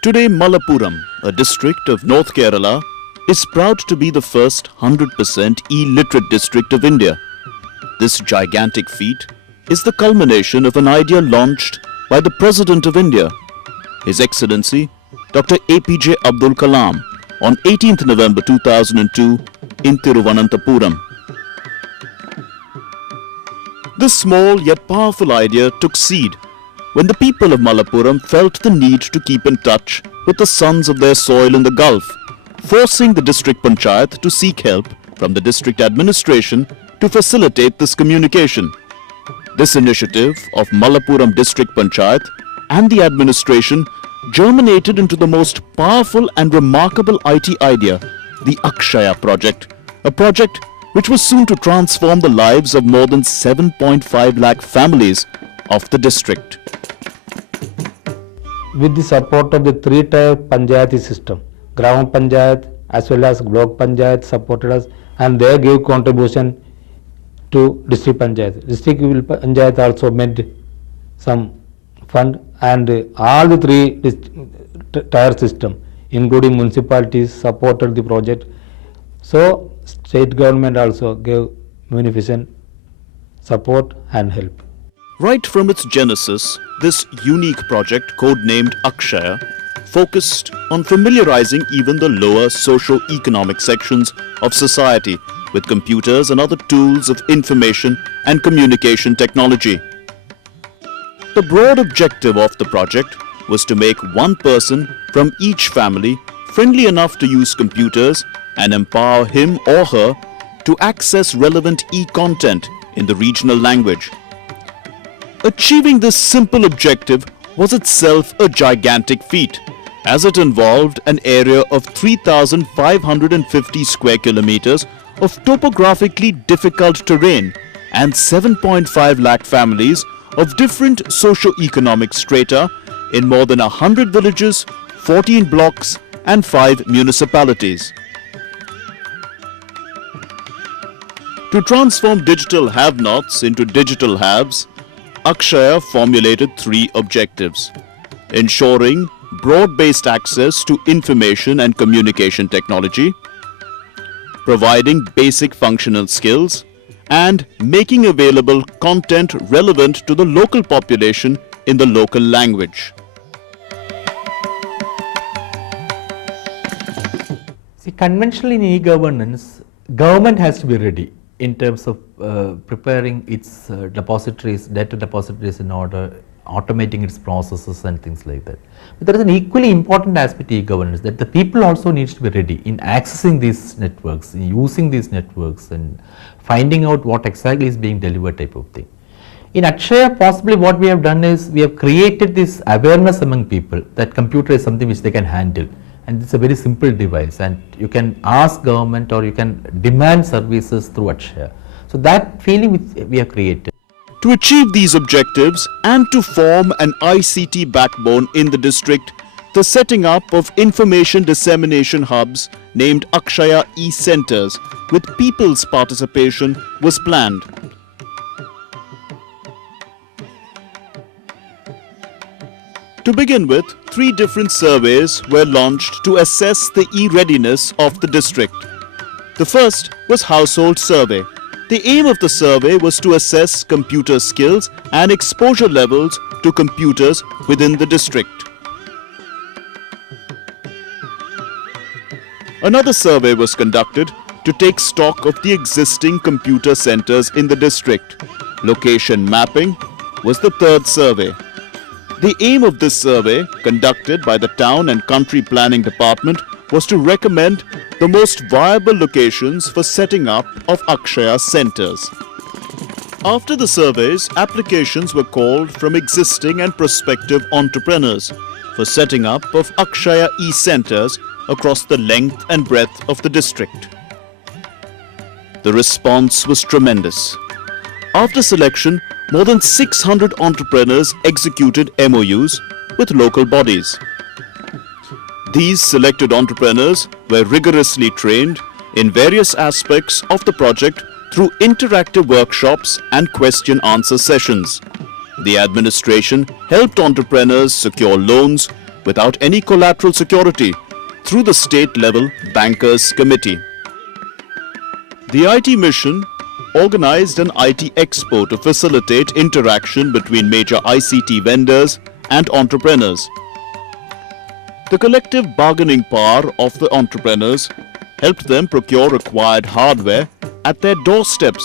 Today, Malappuram, a district of North Kerala, is proud to be the first 100% illiterate district of India. This gigantic feat is the culmination of an idea launched by the President of India, His Excellency Dr. APJ Abdul Kalam, on 18th November 2002 in Thiruvananthapuram. This small yet powerful idea took seed when the people of Malappuram felt the need to keep in touch with the sons of their soil in the Gulf, forcing the district panchayat to seek help from the district administration to facilitate this communication. This initiative of Malappuram district panchayat and the administration germinated into the most powerful and remarkable IT idea, the Akshaya project, a project which was soon to transform the lives of more than 7.5 lakh families of the district. With the support of the three-tier panchayati system, Gram Panchayat as well as Block Panchayat supported us and they gave contribution to District Panchayat. District Panchayat also made some fund and all the three tier system including municipalities supported the project. So state government also gave munificent support and help. Right from its genesis, this unique project, codenamed Akshaya, focused on familiarizing even the lower socio-economic sections of society with computers and other tools of information and communication technology. The broad objective of the project was to make one person from each family friendly enough to use computers and empower him or her to access relevant e-content in the regional language. Achieving this simple objective was itself a gigantic feat, as it involved an area of 3,550 square kilometers of topographically difficult terrain and 7.5 lakh families of different socio-economic strata in more than 100 villages, 14 blocks and 5 municipalities. To transform digital have-nots into digital haves, Akshaya formulated three objectives: ensuring broad-based access to information and communication technology, providing basic functional skills, and making available content relevant to the local population in the local language. See, conventionally in e-governance, government has to be ready in terms of preparing its depositories, data depositories in order, automating its processes and things like that. But there is an equally important aspect to e-governance, that the people also needs to be ready in accessing these networks, in using these networks and finding out what exactly is being delivered type of thing. In Akshaya, possibly what we have done is we have created this awareness among people that computer is something which they can handle. And it's a very simple device and you can ask government or you can demand services through Akshaya. So that feeling which we have created. To achieve these objectives and to form an ICT backbone in the district, the setting up of information dissemination hubs named Akshaya e-centers with people's participation was planned. To begin with, 3 different surveys were launched to assess the e-readiness of the district. The first was Household Survey. The aim of the survey was to assess computer skills and exposure levels to computers within the district. Another survey was conducted to take stock of the existing computer centers in the district. Location mapping was the third survey. The aim of this survey, conducted by the Town and Country Planning Department, was to recommend the most viable locations for setting up of Akshaya centers. After the surveys, applications were called from existing and prospective entrepreneurs for setting up of Akshaya e-centers across the length and breadth of the district. The response was tremendous. After selection, more than 600 entrepreneurs executed MOUs with local bodies. These selected entrepreneurs were rigorously trained in various aspects of the project through interactive workshops and question-answer sessions. The administration helped entrepreneurs secure loans, without any collateral security through the state-level Bankers Committee. The IT mission organized an IT expo to facilitate interaction between major ICT vendors and entrepreneurs. The collective bargaining power of the entrepreneurs helped them procure required hardware at their doorsteps,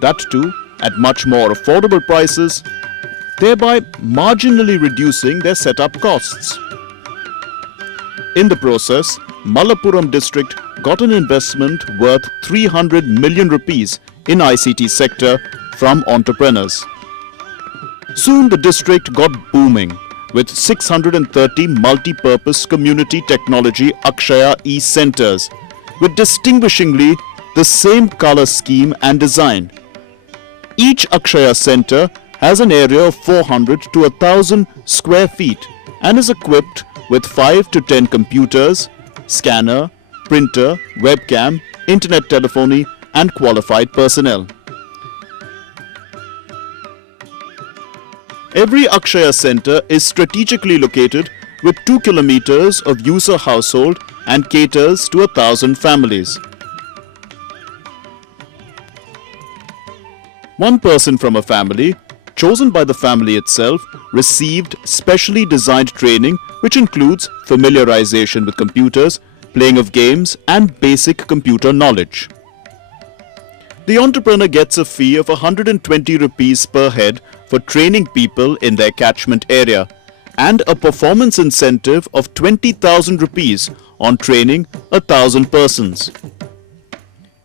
that too at much more affordable prices, thereby marginally reducing their setup costs. In the process, Malappuram district got an investment worth 300 million rupees in ICT sector from entrepreneurs. Soon the district got booming with 630 multi-purpose community technology Akshaya e-centers with distinguishingly the same color scheme and design. Each Akshaya center has an area of 400 to 1,000 square feet and is equipped with 5 to 10 computers, scanner, printer, webcam, internet telephony and qualified personnel. Every Akshaya center is strategically located with 2 kilometers of user household and caters to 1,000 families. One person from a family, chosen by the family itself, received specially designed training which includes familiarization with computers, playing of games and basic computer knowledge. The entrepreneur gets a fee of 120 rupees per head for training people in their catchment area and a performance incentive of 20,000 rupees on training 1,000 persons.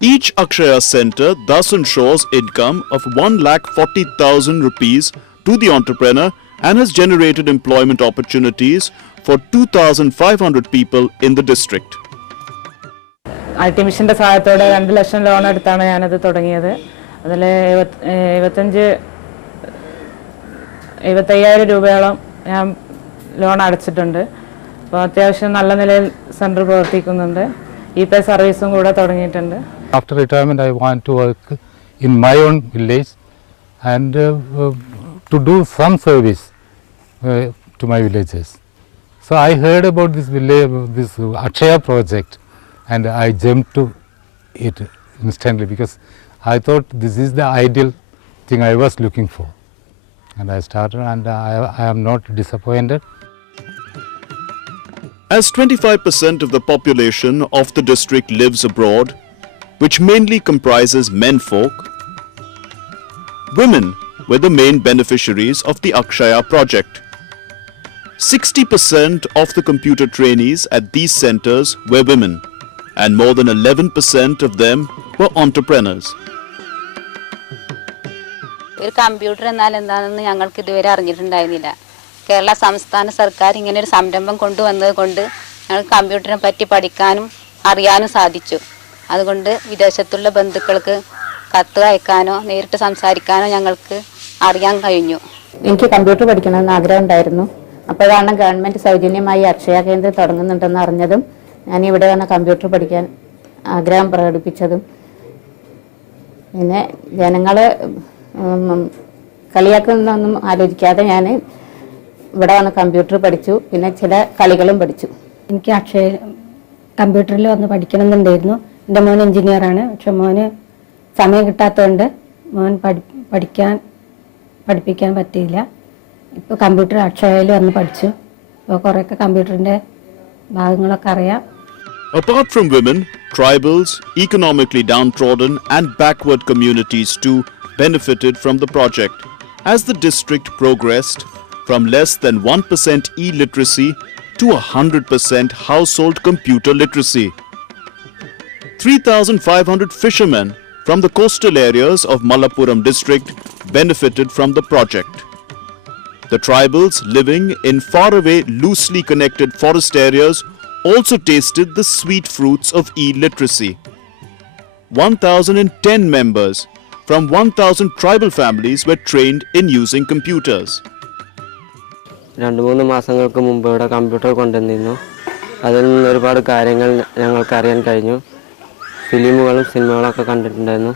Each Akshaya center thus ensures income of 1,40,000 rupees to the entrepreneur and has generated employment opportunities for 2,500 people in the district. IT മിഷന്റെ സഹായത്തോടെ 2 ലക്ഷം loan എടുത്താണ് ഞാനത് തുടങ്ങിയത്. അതിൽ 75,000 രൂപയോളം ഞാൻ loan അടച്ചിട്ടുണ്ട്. അപ്പോൾ അത്യാവശ്യം നല്ല നിലയിൽ സെന്റർ പ്രവർത്തിക്കുന്നുണ്ട്. ഇ-പേ സർവീസും കൂടെ തുടങ്ങിയിട്ടുണ്ട്. After retirement, I want to work in my own village and to do some service to my villagers. So I heard about this village, this Akshaya project, and I jumped to it instantly because I thought this is the ideal thing I was looking for. And I started, and I am not disappointed. As 25% of the population of the district lives abroad, which mainly comprises menfolk, women were the main beneficiaries of the Akshaya project. 60% of the computer trainees at these centers were women, and more than 11% of them were entrepreneurs. ഒരു computer എന്നാൽ എന്താണെന്ന് ഞങ്ങൾക്ക് ഇതുവരെ അറിഞ്ഞിട്ടുണ്ടായിരുന്നില്ല. കേരള സംസ്ഥാന സർക്കാർ ഇങ്ങനെ ഒരു സംരംഭം കൊണ്ടുവന്നത് കൊണ്ട് ഞങ്ങൾക്ക് കമ്പ്യൂട്ടറിനെ പറ്റി പഠിക്കാനും അറിയാനും സാധിച്ചു. അതുകൊണ്ട് വിദേശത്തുള്ള ബന്ധുക്കൾക്ക് കത്ത് അയക്കാനോ നേരിട്ട് സംസാരിക്കാനോ ഞങ്ങൾക്ക് അറിയാൻ കഴിഞ്ഞു. എനിക്ക് കമ്പ്യൂട്ടർ പഠിക്കണമെന്ന് ആഗ്രഹം ഉണ്ടായിരുന്നു. അപ്പോഴാണ് ഗവൺമെൻറ് സൗജന്യമായി അക്ഷയ കേന്ദ്രം തുടങ്ങുന്നുണ്ടെന്ന് അറിഞ്ഞതും ഞാൻ ഇവിടെ വന്ന് കമ്പ്യൂട്ടർ പഠിക്കാൻ ആഗ്രഹം പ്രകടിപ്പിച്ചതും. പിന്നെ ജനങ്ങൾ കളിയാക്കുന്നൊന്നും ആലോചിക്കാതെ ഞാൻ ഇവിടെ വന്ന് കമ്പ്യൂട്ടർ പഠിച്ചു. പിന്നെ ചില കളികളും പഠിച്ചു. എനിക്ക് അക്ഷയ കമ്പ്യൂട്ടറിൽ വന്ന് പഠിക്കണമെന്നുണ്ടായിരുന്നു. എൻ്റെ മോൻ എഞ്ചിനീയറാണ്. പക്ഷെ മോന് സമയം കിട്ടാത്തതുകൊണ്ട് മോൻ പഠിപ്പിക്കാൻ പറ്റിയില്ല. ഇപ്പോൾ കമ്പ്യൂട്ടർ അക്ഷയയിൽ വന്ന് പഠിച്ചു. ഇപ്പോൾ കുറേയൊക്കെ കമ്പ്യൂട്ടറിൻ്റെ ഭാഗങ്ങളൊക്കെ അറിയാം. Apart from women, tribals, economically downtrodden and backward communities too benefited from the project as the district progressed from less than 1% e-literacy to 100% household computer literacy. 3,500 fishermen from the coastal areas of Malappuram district benefited from the project. The tribals living in faraway, loosely connected forest areas also tasted the sweet fruits of e-literacy. 1,010 members from 1,000 tribal families were trained in using computers. 2-3 മാസങ്ങൾക്ക് മുമ്പ് ഇവിടെ computer കൊണ്ടുവന്നിരുന്നു. അതിൽ നിന്ന് ഒരുപാട് കാര്യങ്ങൾ ഞങ്ങൾക്ക് അറിയാൻ കഴിഞ്ഞു. ഫിലിമുകളും സിനിമകളൊക്കെ കണ്ടിട്ടുണ്ടായിരുന്നു.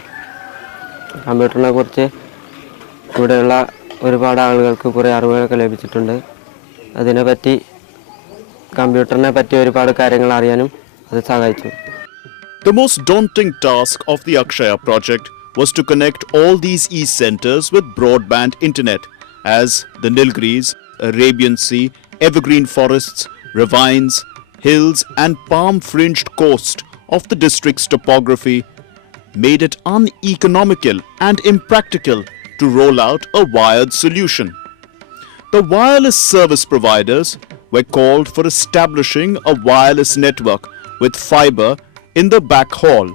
കമ്പ്യൂട്ടറിനെ കുറിച്ച് ഇവിടെയുള്ള ഒരുപാട് ആളുകൾക്ക് കുറേ അറിവുകളൊക്കെ ലഭിച്ചിട്ടുണ്ട്. അതിനെപ്പറ്റി കമ്പ്യൂട്ടറിനെ പറ്റി ഒരുപാട് കാര്യങ്ങൾ അറിയാനും അത് സഹായിച്ചു. The most daunting task of the Akshaya project was to connect all these e-centers with broadband internet, as the Nilgiris, Arabian Sea, evergreen forests, ravines, hills and palm-fringed coast of the district's topography made it uneconomical and impractical to roll out a wired solution. The wireless service providers were called for establishing a wireless network with fiber in the backhaul.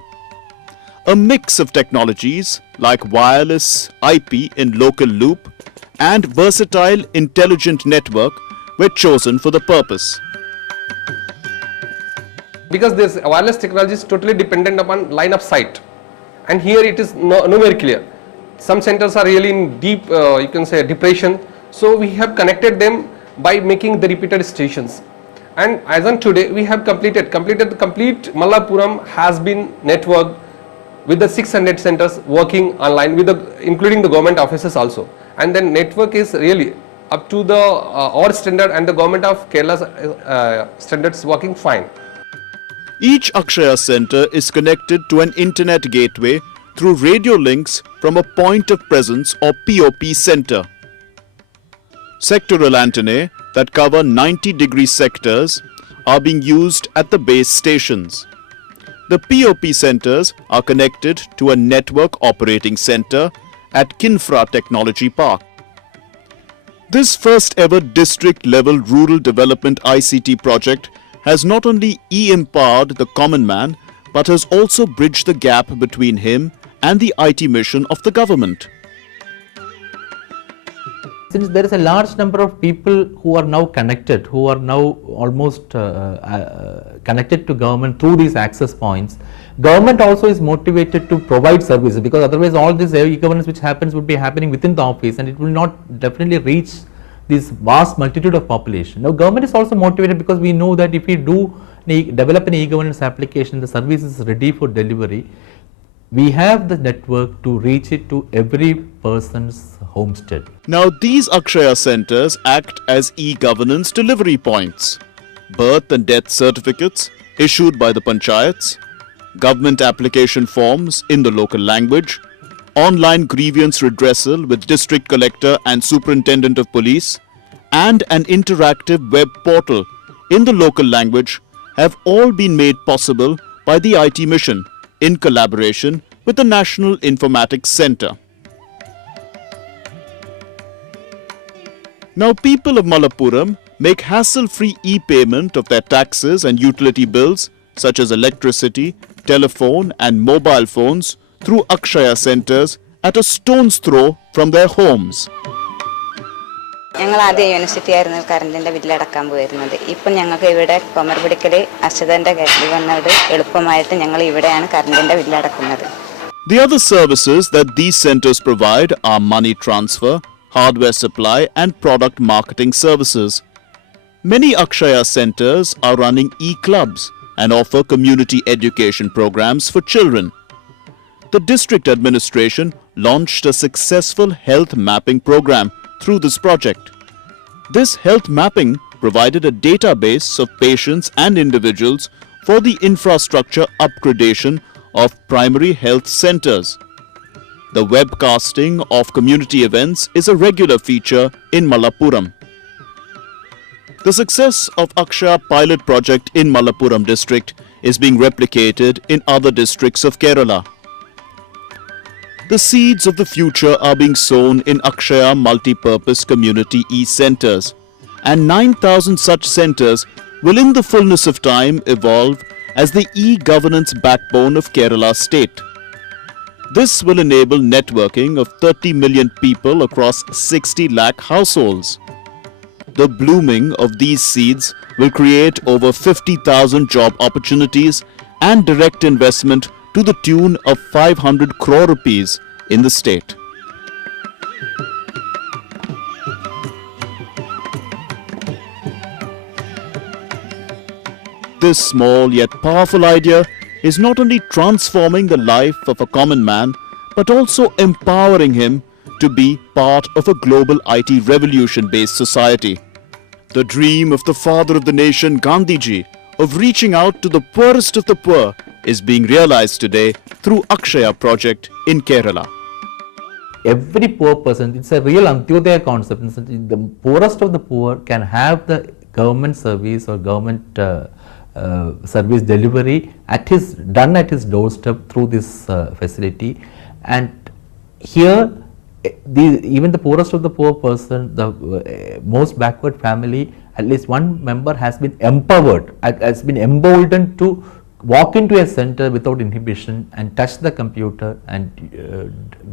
A mix of technologies like wireless IP in local loop and versatile intelligent network were chosen for the purpose. Because this wireless technology is totally dependent upon line of sight, and here it is nowhere clear. Some centers are really in deep, you can say, depression, so we have connected them by making the repeated stations. And as on today, we have completed the complete Mallapuram has been networked with the 600 centers working online, with including the government offices also. And then network is really up to the our standard, and the government of Kerala's standards working fine. Each Akshaya center is connected to an internet gateway through radio links from a point of presence or POP center. Sectoral antennae that cover 90-degree sectors are being used at the base stations. The POP centers are connected to a network operating center at Kinfra Technology Park. This first ever district level rural development ICT project has not only empowered the common man but has also bridged the gap between him and the IT mission of the government. Since there is a large number of people who are now connected, who are now almost connected to government through these access points, government also is motivated to provide services, because otherwise all this e-governance which happens would be happening within the office and it will not definitely reach this vast multitude of population. Now government is also motivated because we know that if we develop an e-governance application, the service is ready for delivery, we have the network to reach it to every person's homestead. Now these Akshaya centers act as e-governance delivery points. Birth and death certificates issued by the panchayats, government application forms in the local language, online grievance redressal with district collector and superintendent of police, and an interactive web portal in the local language have all been made possible by the IT mission in collaboration with the National Informatics Center. Now people of Malappuram make hassle-free e-payment of their taxes and utility bills such as electricity, telephone and mobile phones through Akshaya centers at a stone's throw from their homes. ഞങ്ങൾ ആദ്യം university ആയിരുന്നു കറണ്ടിൻ്റെ ബില്ലടക്കാൻ പോയിരുന്നത്. ഇപ്പം ഞങ്ങൾക്ക് ഇവിടെ കൊമർപിടിക്കൽ അശ്വതൻ്റെ കരുതി വന്നത് എളുപ്പമായിട്ട് ഞങ്ങൾ ഇവിടെയാണ് കറണ്ടിൻ്റെ ബില്ലടക്കുന്നത്. The other services that these centers provide are money transfer, hardware supply and product marketing services. Many Akshaya centers are running e-clubs and offer community education programs for children. The district administration launched a successful health mapping program through this project. This health mapping provided a database of patients and individuals for the infrastructure upgradation of primary health centers. The webcasting of community events is a regular feature in Malappuram. The success of Akshaya pilot project in Malappuram district is being replicated in other districts of Kerala. The seeds of the future are being sown in Akshaya multi-purpose community e-centers, and 9,000 such centers will in the fullness of time evolve as the e-governance backbone of Kerala state. This will enable networking of 30 million people across 60 lakh households. The blooming of these seeds will create over 50,000 job opportunities and direct investment to the tune of 500 crore rupees in the state. This small yet powerful idea is not only transforming the life of a common man, but also empowering him to be part of a global IT revolution-based society. The dream of the father of the nation, Gandhiji, of reaching out to the poorest of the poor is being realized today through Akshaya project in Kerala. Every poor person, it's a real Antyodaya concept. The poorest of the poor can have the government service or government service delivery done at his doorstep through this facility. And here, even the poorest of the poor person, the most backward family, at least one member has been empowered, has been emboldened to walk into a center without inhibition and touch the computer and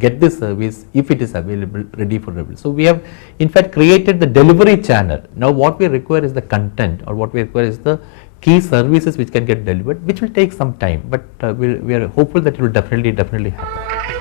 get the service if it is available, ready for delivery. So we have in fact created the delivery channel. Now what we require is the content, or what we require is the key services which can get delivered, which will take some time, but we are hopeful that it will definitely happen.